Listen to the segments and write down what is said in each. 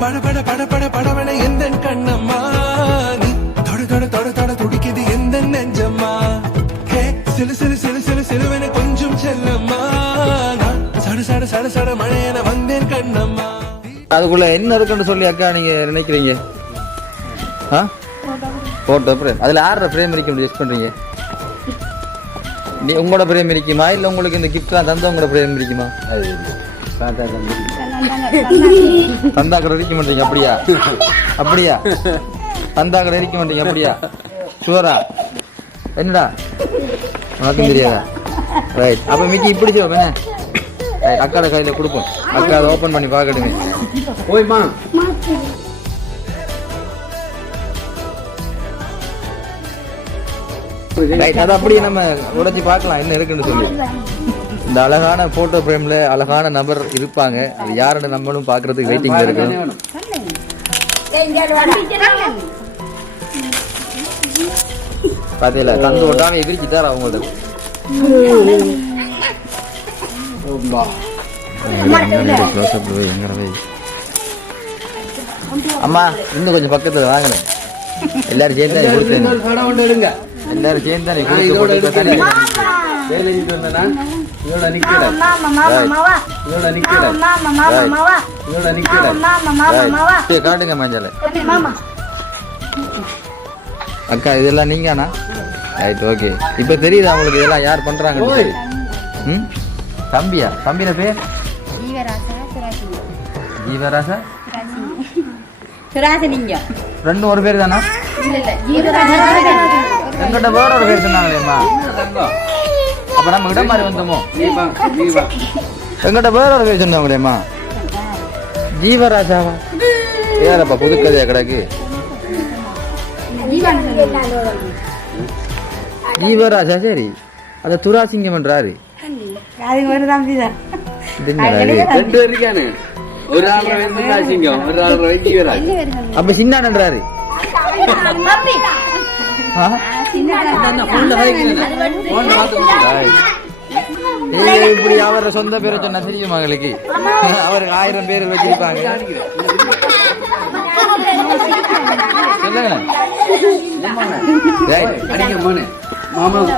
பட பட பட பட படவன எந்த கண்ணம்மா நீ தொட தொட தொட தொட துடிக்குது எந்த நெஞ்சம்மா ஹே சிலு சிலு சிலு சிலு சிலுவன கொஞ்சம் செல்லம்மா நான் சட சட சட சட மழையன வந்தேன் கண்ணம்மா. அதுக்குள்ள என்ன இருக்குன்னு சொல்லி அக்கா நீங்க நினைக்கிறீங்க? Photo frame. அதுல யாரோட ஃப்ரேம் இருக்கு ஜெஸ்ட் பண்றீங்க? நீ உங்களோட ஃப்ரேம் இருக்குமா இல்ல உங்களுக்கு இந்த கிஃப்ட்லாம் தந்த உங்களோட ஃப்ரேம் இருக்குமா? தந்தா கடை இருக்க மாட்டீங்க அப்படியா? அப்படியா தந்தா கடை இருக்க மாட்டீங்க அப்படியா? ஷுவரா? என்னடா உனக்கும் தெரியாதா? ரைட். அப்ப மிக்கி இப்படி சொல்லுவேன். அக்காட கையில கொடுப்போம். அக்கா அதை ஓபன் பண்ணி பாக்கட்டுமே. ஓய்மா அது அப்படியே நம்ம உடைச்சி பார்க்கலாம் என்ன இருக்குன்னு சொல்லி. இந்த அழகான போட்டோ பிரேம்ல அழகான நபர் இருப்பாங்க. அது யாருன்னு நம்மளும் பாக்குறதுக்கு வெயிட்டிங்ல இருக்கணும். பாத்தீங்களா கந்து ஒட்டாம எதிர்க்கிட்டார் அவங்கள்ட்ட. அம்மா இன்னும் கொஞ்சம் பக்கத்துல வாங்கினேன். எல்லாரும் சேர்ந்து கொடுத்தேன். எல்லாரும் சேர்ந்து காட்டுங்க மஞ்சள். அக்கா இதெல்லாம் நீங்கண்ணா? Right okay. இப்ப தெரியுது அவங்களுக்கு இதெல்லாம் யார் பண்றாங்க? தம்பியா? தம்பின பேர் ஜீவராசா ரெண்டும் ஒரு பேர் தானா? எங்கிட்ட வேற ஒரு பேர் சொன்னாங்களேம்மா. அப்ப நம்ம இடம் மாதிரி வந்தோமோ? எங்கிட்ட வேற ஒரு பேர் சொன்னாங்களேம்மா. ஜீவராசாவா? ஏறப்பா புதுக்கதையா கிடக்கு. ஜீவராசா சரி. அத துராசிங்கம் பண்றாரு. அப்ப சின்னான்றாரு. இப்படி அவர சொந்த பேரை சொன்னா தெரியும் மகளுக்கு. அவருக்கு 1000 பேர் வச்சிருப்பாங்க.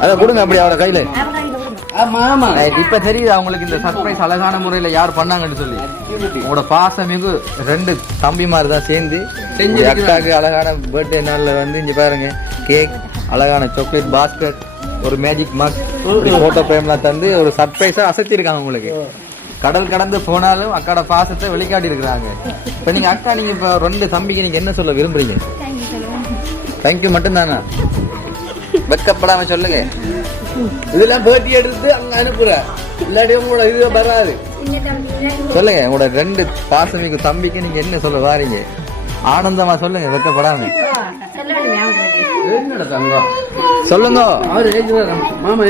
அத கொடுங்க அப்படி அவர கையில. இப்ப தெரியுது அவங்களுக்கு இந்த சர்ப்ரைஸ் அழகான முறையில யார் பண்ணாங்கன்னு சொல்லி. உங்களோட பாசமிகு 2 தம்பிமார் தான் சேர்ந்து அக்காக்கு அழகான பர்த்டே நாள்ல வந்து இங்க பாருங்க கேக், அழகான சாக்லேட் பாஸ்கெட், ஒரு மேஜிக் மக், போட்டோ பிரேம்லாம் தந்து ஒரு சர்ப்ரைஸா அசைச்சிருக்காங்க உங்களுக்கு. கடல் கடந்து போனாலும் அக்காட பாசத்தை வெளிக்காட்டி இருக்கிறாங்க. இப்ப நீங்க அக்கா நீங்க இப்ப 2 தம்பிக்கு நீங்க என்ன சொல்ல விரும்புறீங்க? தேங்க்யூ மட்டும் தானா? வெக்கப்படாம சொல்லுங்க. இதெல்லாம் பேட்டி எடுத்து அங்க அனுப்புற இல்லாட்டி உங்களோட இது வராது. சொல்லுங்க உங்களோட 2 பாசமிகு தம்பிக்கு நீங்க என்ன சொல்ல வாரீங்க? ஆனந்தமா சொல்லுங்க வெக்கப்படாம. சொல்லுங்க. மாமா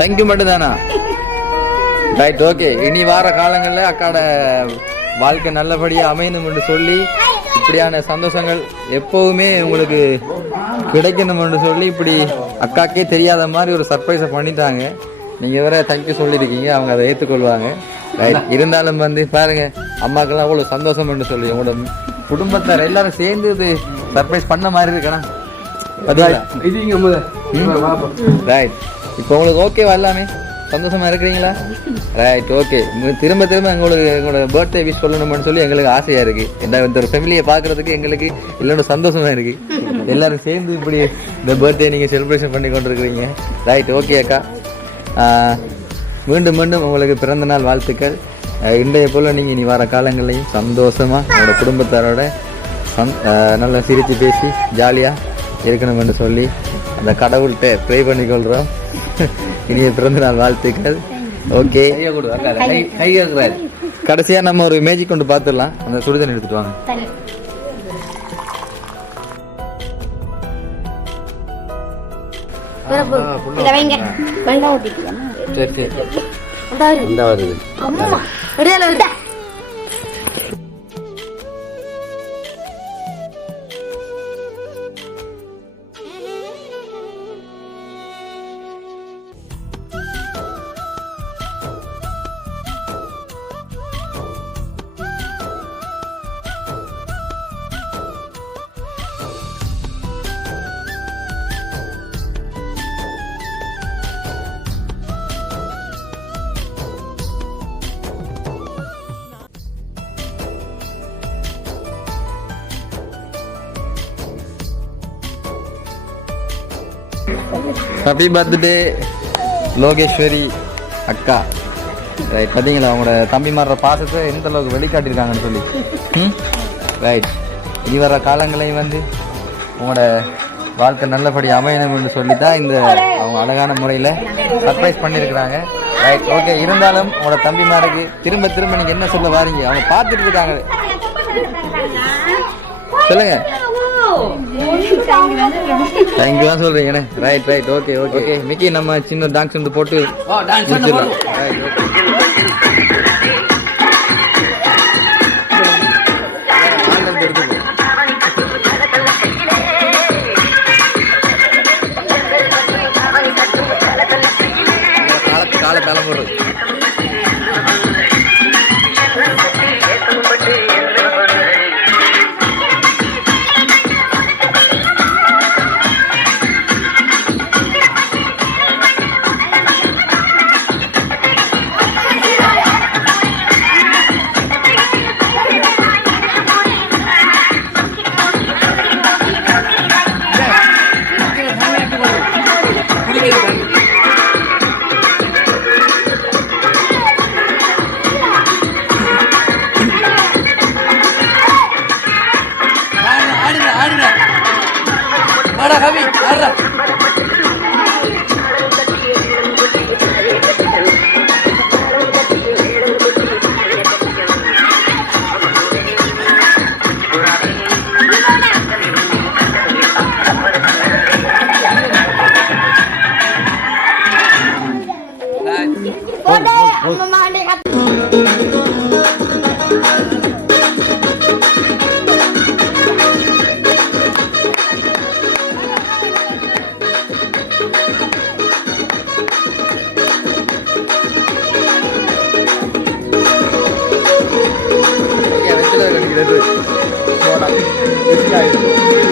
தேங்க்யூ மட்டும் தானா? Right okay. இனி வார காலங்கள்ல அக்காட வாழ்க்கை நல்லபடியா அமையணும்னு சொல்லி இப்படியான சந்தோஷங்கள் எப்பவுமே உங்களுக்கு கிடைக்கணும்னு சொல்லி இப்படி அக்காக்கே தெரியாத மாதிரி ஒரு சர்ப்ரைஸை பண்ணிட்டாங்க. நீங்க வேற தேங்க்யூ சொல்லியிருக்கீங்க. அவங்க அதை ஏற்றுக்கொள்வாங்க. இருந்தாலும் வந்து பாருங்க அம்மாக்கெல்லாம் அவ்வளவு சந்தோஷம் சொல்லி உங்களோட குடும்பத்தார் எல்லாரும் சேர்ந்து இது சர்ப்ரைஸ் பண்ண மாதிரி இருக்கணும். ரைட். இப்போ உங்களுக்கு ஓகேவா? எல்லாமே சந்தோஷமா இருக்கிறீங்களா? Right okay. திரும்ப திரும்ப எங்களோட பர்த்டே விஷ் சொல்லணும்னு சொல்லி எங்களுக்கு ஆசையா இருக்கு. இந்த ஒரு ஃபேமிலியை பாக்குறதுக்கு எங்களுக்கு இல்லைன்னு சந்தோஷமா இருக்கு. எல்லாரும் சேர்ந்து இப்படி இந்த பர்த்டே நீங்க செலிப்ரேஷன் பண்ணி கொண்டிருக்கிறீங்க. ரைட் ஓகே அக்கா. மீண்டும் மீண்டும் உங்களுக்கு பிறந்த நாள் வாழ்த்துக்கள். இன்றைய போல நீங்க இனி வர காலங்களையும் சந்தோஷமா உங்களோட குடும்பத்தாரோட நல்லா சிரித்து பேசி ஜாலியா இருக்கணும்னு சொல்லி அந்த கடவுள்கிட்ட ப்ரே பண்ணிக்கொள்றோம். இனிய பிறந்த நாள் வாழ்த்துக்கள். ஓகே. கடைசியா நம்ம ஒரு மேஜிக் கொண்டு பாத்துடலாம். அந்த சுடுதண்ணி எடுத்துட்டு வாங்க. சரி சரி. ஹாப்பி பர்த்டே லோகேஸ்வரி அக்கா. ரைட், பார்த்தீங்களா அவங்களோட தம்பி மாறுற பாசத்தை எந்த அளவுக்கு வெளிக்காட்டியிருக்காங்கன்னு சொல்லி. ரைட், இனி வர காலங்களையும் வந்து உங்களோட வாழ்க்கை நல்லபடி அமையணும்னு சொல்லி தான் இந்த அவங்க அழகான முறையில் சர்ப்ரைஸ் பண்ணியிருக்கிறாங்க. Right, okay. இருந்தாலும் உங்களோட தம்பிமாருக்கு திரும்ப திரும்ப நீங்கள் என்ன சொல்ல வாரீங்க? அவங்க பார்த்துட்டு இருக்காங்க, சொல்லுங்க. தேங்க்யூ தான் சொல்றீங்கண்ணே. Right right, okay okay okay. மிக்கி நம்ம சின்ன டான்ஸ் வந்து போட்டு முடிச்சிடலாம். Right, okay. காலை மேல போடுறது. Good.